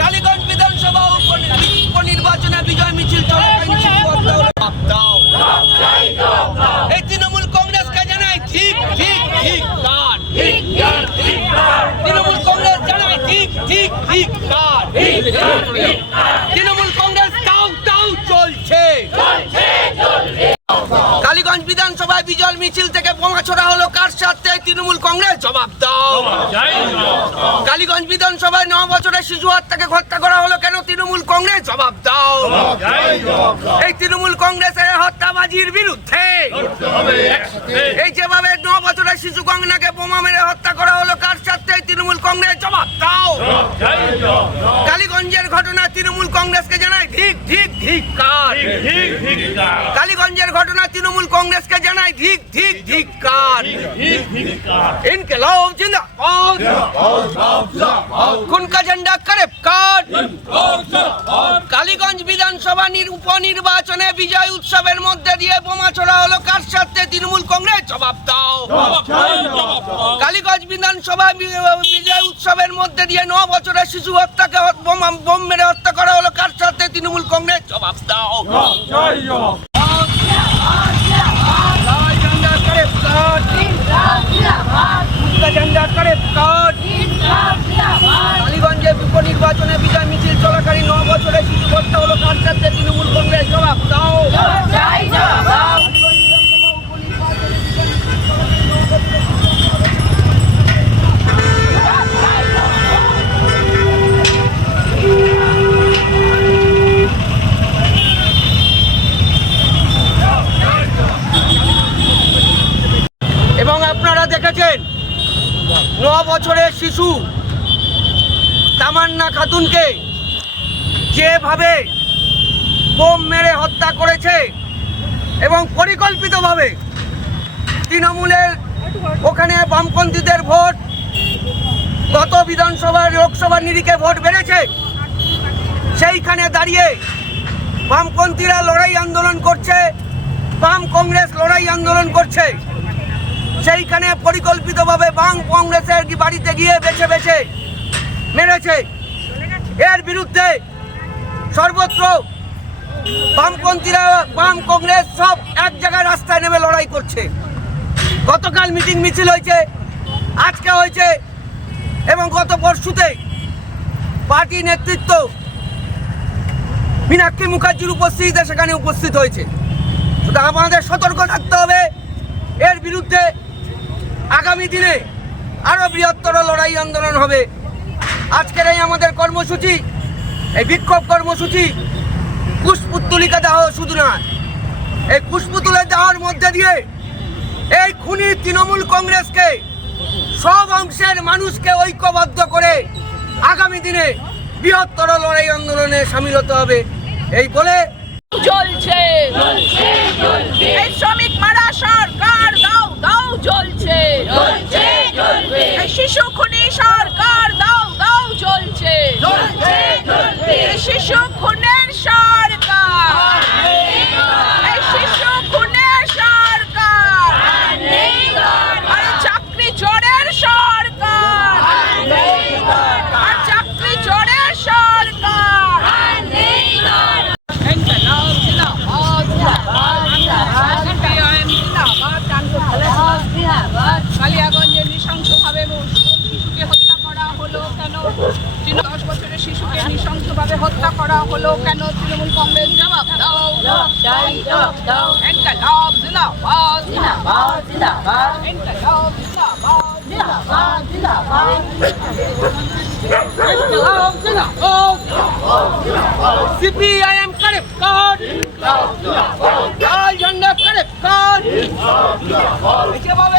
কালীগঞ্জ বিধানসভা উপনির্বাচনে বিজয় মিছিল এই তৃণমূল কংগ্রেসকে জানাই ঠিক ঠিক ঠিক কার তৃণমূল কংগ্রেস জানাই ঠিক ঠিক ঠিক কার তৃণমূল কংগ্রেস তাও তাও চলছে। কালীগঞ্জ বিধানসভায় বিজয় মিছিল থেকে বোমা ছোড়া হলো কার সাথে? তৃণমূল কংগ্রেস জবাব দাও। কালীগঞ্জ বিধানসভায় 9 বছরের শিশু হত্যাকে হত্যা করা হলো কেন? তৃণমূল কংগ্রেস জবাব দাও। এই তৃণমূল কংগ্রেসের হত্যাবাজির বিরুদ্ধে এই যেভাবে 9 বছরের শিশু কন্যাকে বোমা মেরে হত্যা করা হলো কার সাথে? তৃণমূল কংগ্রেস জবাব দাও। কালীগঞ্জের ঘটনা তৃণমূল কংগ্রেসকে জানাই ঠিক ঠিক ঠিক কার কালীগঞ্জের ঘটনা তৃণমূল কংগ্রেসকে জানাই ঠিক ঠিক ঠিক কার ইনকিলাব জিন্দাবাদ খুন কা ঝান্ডা করে কাট। কালীগঞ্জ বিধানসভা উপনির্বাচনে বিজয় উৎসবের মধ্যে দিয়ে বোমা ছোড়া হলো কার সাথে? তৃণমূল কংগ্রেস জবাব দাও। কালীগঞ্জ বিধানসভা বিজয় উৎসবের মধ্যে দিয়ে 9 বছরের শিশু হত্যাকে বোম মেরে হত্যা করা হলো কার সাথে? তৃণমূল কংগ্রেস জবাব দাও। কালীগঞ্জে উপনির্বাচনে বিজয় মিছিল চলাকালীন 9 বছরের শিশু হত্যা হলো কার সাথে? তৃণমূল কংগ্রেস জবাব দাও। এবং আপনারা দেখেছেন 9 বছরের শিশু তামান্না খাতুনকে যেভাবে বোম মেরে হত্যা করেছে এবং পরিকল্পিতভাবে তৃণমূলের ওখানে বামপন্থীদের ভোট গত বিধানসভা লোকসভা নিরিখে ভোট বেড়েছে, সেইখানে দাঁড়িয়ে বামপন্থীরা লড়াই আন্দোলন করছে, বাম কংগ্রেস লড়াই আন্দোলন করছে, সেইখানে পরিকল্পিতভাবে বাম কংগ্রেসের বাড়িতে গিয়ে বেছে বেছে মেরেছে। এর বিরুদ্ধে সর্বত্র বামপন্থীরা বাম কংগ্রেস সব এক জায়গায় রাস্তায় নেমে লড়াই করছে। গতকাল মিটিং মিছিল হয়েছে, আজকে হয়েছে এবং গত পরশুতে পার্টি নেতৃত্ব মীনাক্ষী মুখার্জির উপস্থিতিতে সেখানে উপস্থিত হয়েছে। শুধু আমাদের সতর্ক থাকতে হবে, এর বিরুদ্ধে আগামী দিনে আরো বৃহত্তর লড়াই আন্দোলন হবে। আজকের এই আমাদের কর্মসূচি, এই বিক্ষোভ কর্মসূচি পুষ্পতুলিকা দাহ শুধু নয়, এই পুষ্পতুলে দাহর মধ্যে দিয়ে এই খুনি তৃণমূল কংগ্রেসকে সব অংশের মানুষকে ঐক্যবদ্ধ করে আগামী দিনে বৃহত্তর লড়াই আন্দোলনে সামিল হতে হবে। এই বলে চলছে এই শ্রমিক মারা সরকার দাও দাও চলছে, এই শিশু খুনি সরকার দাও দাও চলছে, এই শিশু খুনের সরকার, এই শিশু খুনের সরকার, আর চাকরি চোরের সরকার, আর চাকরি চোরের সরকার। কালিয়াগঞ্জে নৃশংসভাবে শিশুকে হত্যা করা হলো কেন? 10 বছরের শিশুকে নৃশংসভাবে হত্যা করা হলো কেন? তৃণমূল কংগ্রেস জবাব দাও। ইনকিলাব জিন্দাবাদ, ইনকিলাব জিন্দাবাদ। সিপিআইএম করে কাট, লাল ঝান্ডা করে কাট, যেভাবে